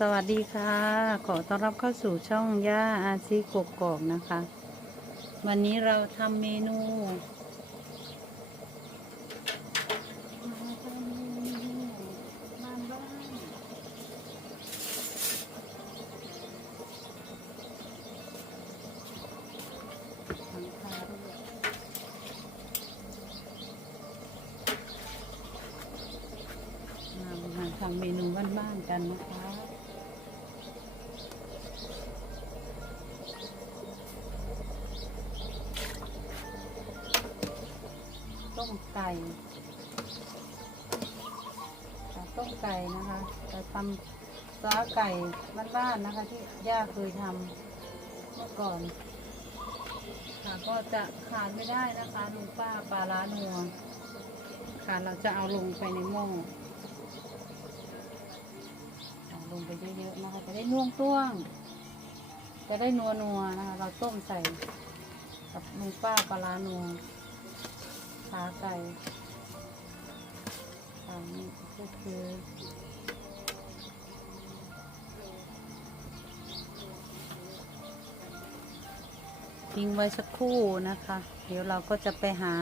สวัสดีค่ะ ขอต้อนรับเข้าสู่ช่องย่าอาซีกกอกนะคะ วันนี้เราทำเมนูบ้านบ้านหลังคาด้วยมามาทำเมนูบ้านๆกันนะคะ ต้มไก่นะคะจะทำซอสไก่บ้านๆนะคะ ที่ย่าเคยทำเมื่อก่อน ค่ะก็จะขาดไม่ได้นะคะลุงป้าปลาล้านัวค่ะเราจะเอาลงไปในหม้อเอาลงไปเยอะๆนะคะจะได้น่วงต้วงจะได้นัวนัวนะคะ เราต้มใส่กับลุงป้าปลาล้านัวขาไก่ขานี่ ก็คือทิ้งไว้สักครู่นะคะ เดี๋ยวเราก็จะไปหา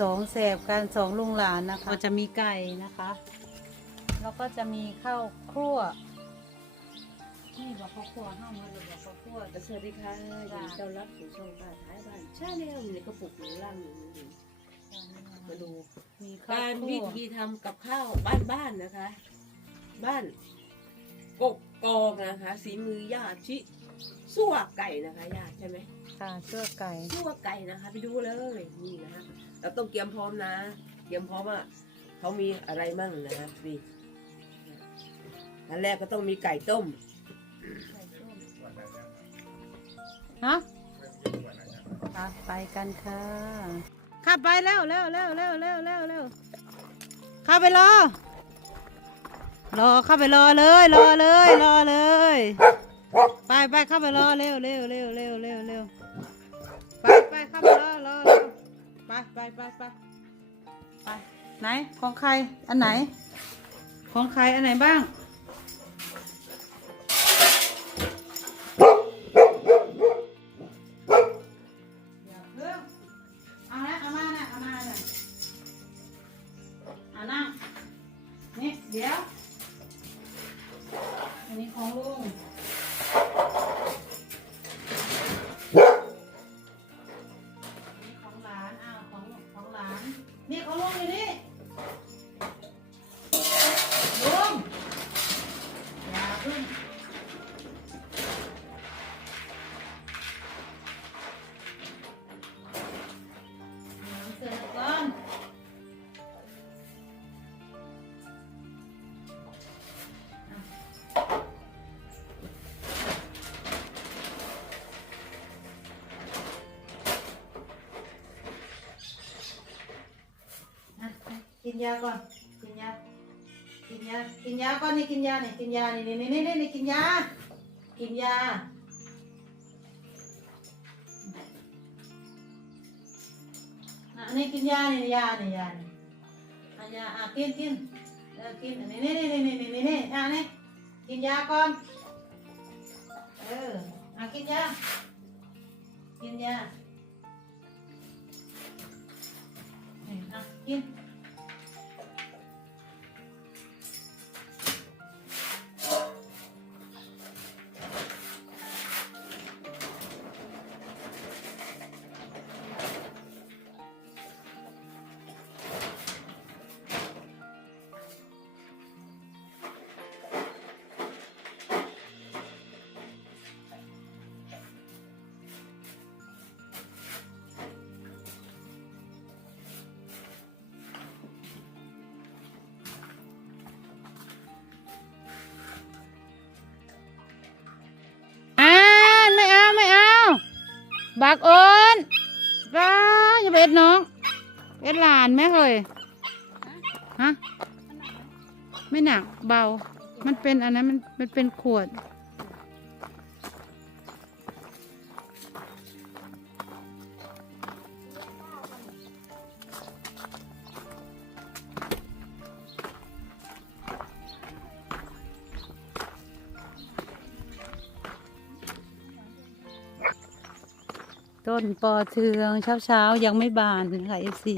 สองแสบกันสองลุงหลานนะคะก็จะมีไก่นะคะ แล้วก็จะมีข้าวคั่วนี่บอกข้าวคั่วห้ามมาเลยบอกข้าวคั่วสวัสดีค่ะยินดีต้อนรับสู่ช่องป้าท้ายบ้านชาแนลอยู่ในกระปุกหรือล่างอยู่นี่ มาดูมีข้าวการคั่วิวธีทำกับข้าวบ้านๆนะคะ บ้านกกกอกนะคะสีมือย่าชิสั่วไก่นะคะย่าใช่ไหม ค่ะเสื้อไก่สั่วไก่นะคะ ไปดูเลยนี่นะคะเราต้องเตรียมพร้อมนะ เตรียมพร้อมว่าเขามีอะไรมั่งนะคะสิอันแรกก็ต้องมีไก่ต้มฮะค่ะไปกันค่ะ ขับไปเร็วเร็วเร็วเร็วเร็วเร็วเร็วข้าไปรอ รอข้าไปรอเลย รอเลยรอเลย ไปไปข้าไปรอเร็วเร็วเร็วเร็วเร็วเร็วไปไปข้าไปรอรอไปไปไปไปไปไหนของใครอันไหน ของใครอันไหนบ้าง ยาก่อน กินยา กินยา กินยาก่อนนี่กินยาเนี่ยกินยานี่นี่นี่นี่นี่กินยา กินยา อันนี้กินยาเนี่ยยาเนี่ยยาเนี่ยอะยาอะกินกินเออกินอันนี้นี่นี่นี่นี่นี่นี่อะนี่กินยาก่อน เอออะกินยา กินยานี่อะกิน บักเอนว้าอย่าไปเอ็ดน้องเอ็ดหลานไหมเฮ้ยฮะไม่หนักเบา มันเป็นอันนั้นมันมันเป็นขวด ต้นปอเทืองเช้าเช้ายังไม่บานค่ะเอฟซี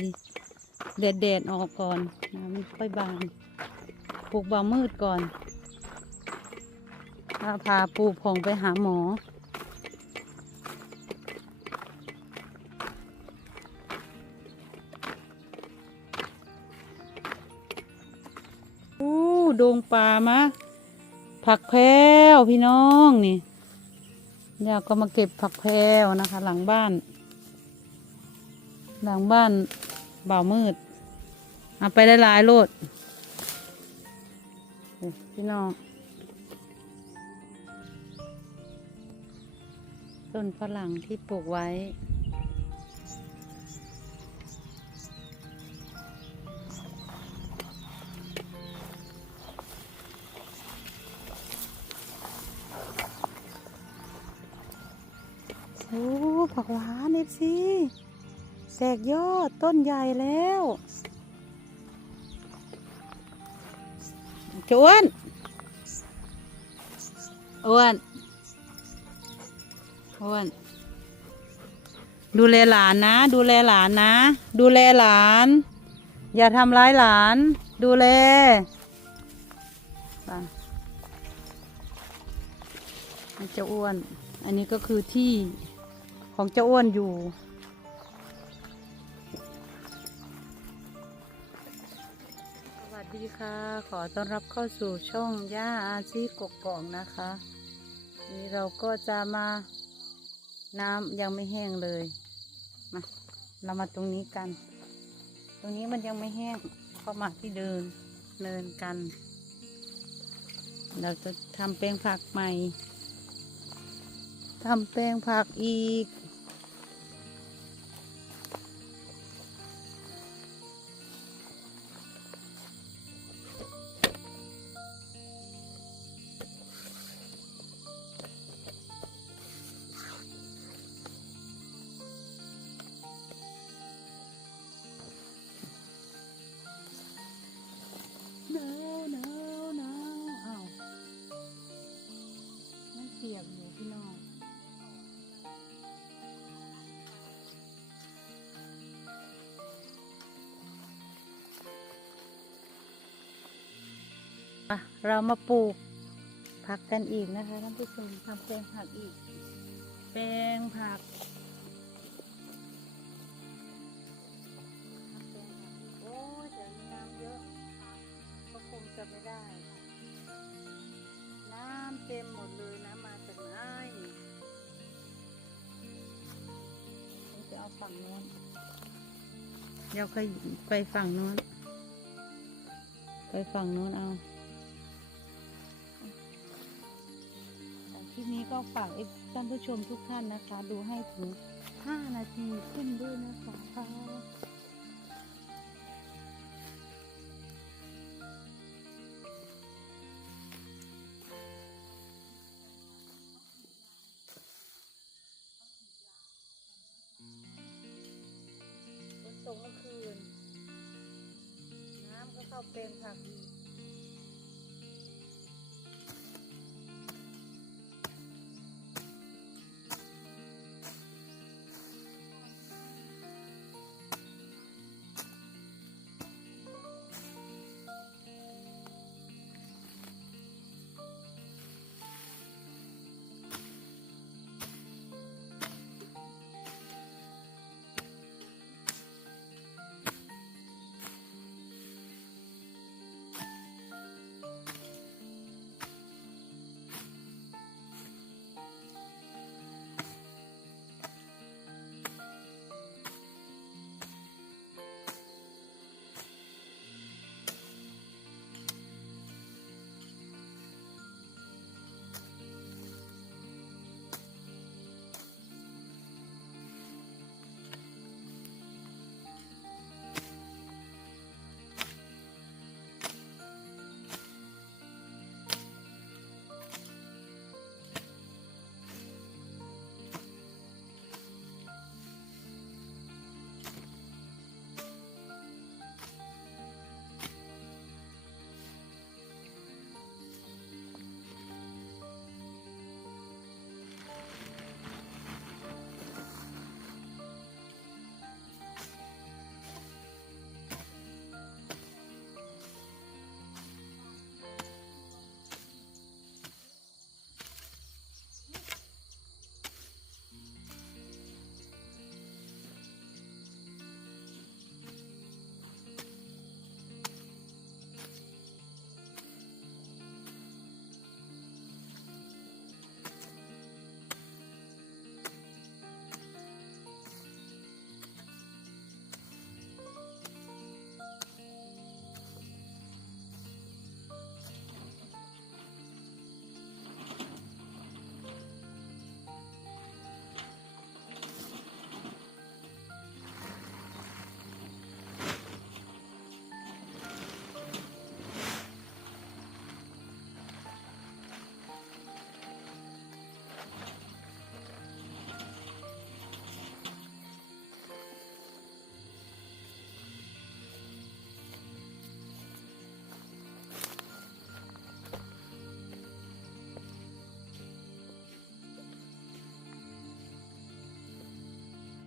แดดแดดออกก่อนนะไม่ค่อยบานปลูกบ่ามืดก่อนถ้าพาปูพองไปหาหมอ อู้ดงป่ามะผักแพรวพี่น้องนี่ ยาก็มาเก็บผักแพรวนะคะ หลังบ้าน หลังบ้านบ่าวมืด เอาไปได้หลายโลดพี่น้องต้นฝรั่งที่ปลูกไว้ โอ้ผักหวานเอฟซีแตกยอดต้นใหญ่แล้วจะอ้วนอ้วนอ้วนดูแลหลานนะ ดูแลหลานนะ ดูแลหลาน อย่าทำร้ายหลาน ดูแลเจ้าอ้วน อันนี้ก็คือที่ ของเจ้าอ้วนอยู่ สวัสดีค่ะ ขอต้อนรับเข้าสู่ช่องย่าอาชีกกกองนะคะ นี่เราก็จะมาน้ำยังไม่แห้งเลยมาเรามาตรงนี้กัน ตรงนี้มันยังไม่แห้งก็มาที่เดินเนินกัน เราจะทำแปลงผักใหม่ทำแปลงผักอีก เรามาปลูกผักกันอีกนะคะท่านผู้ชมทำแปลงผักอีก แปลงผักโอ้ยแต่มีน้ำเยอะก็คงจะไม่ได้ น้ำเต็มหมดเลยนะมาจากไหนจะเอาฝั่งโน้นเดี๋ยวค่อยไปฝั่งโน้น ไปฝั่งโน้นเอา ลิปนี้ก็ฝากท่านผู้ชมทุกท่านนะคะ ดูให้ถึง 5 นาทีขึ้นด้วยนะคะฝนตกเมื่อคืน น้ำก็เข้าเป็นผักอีก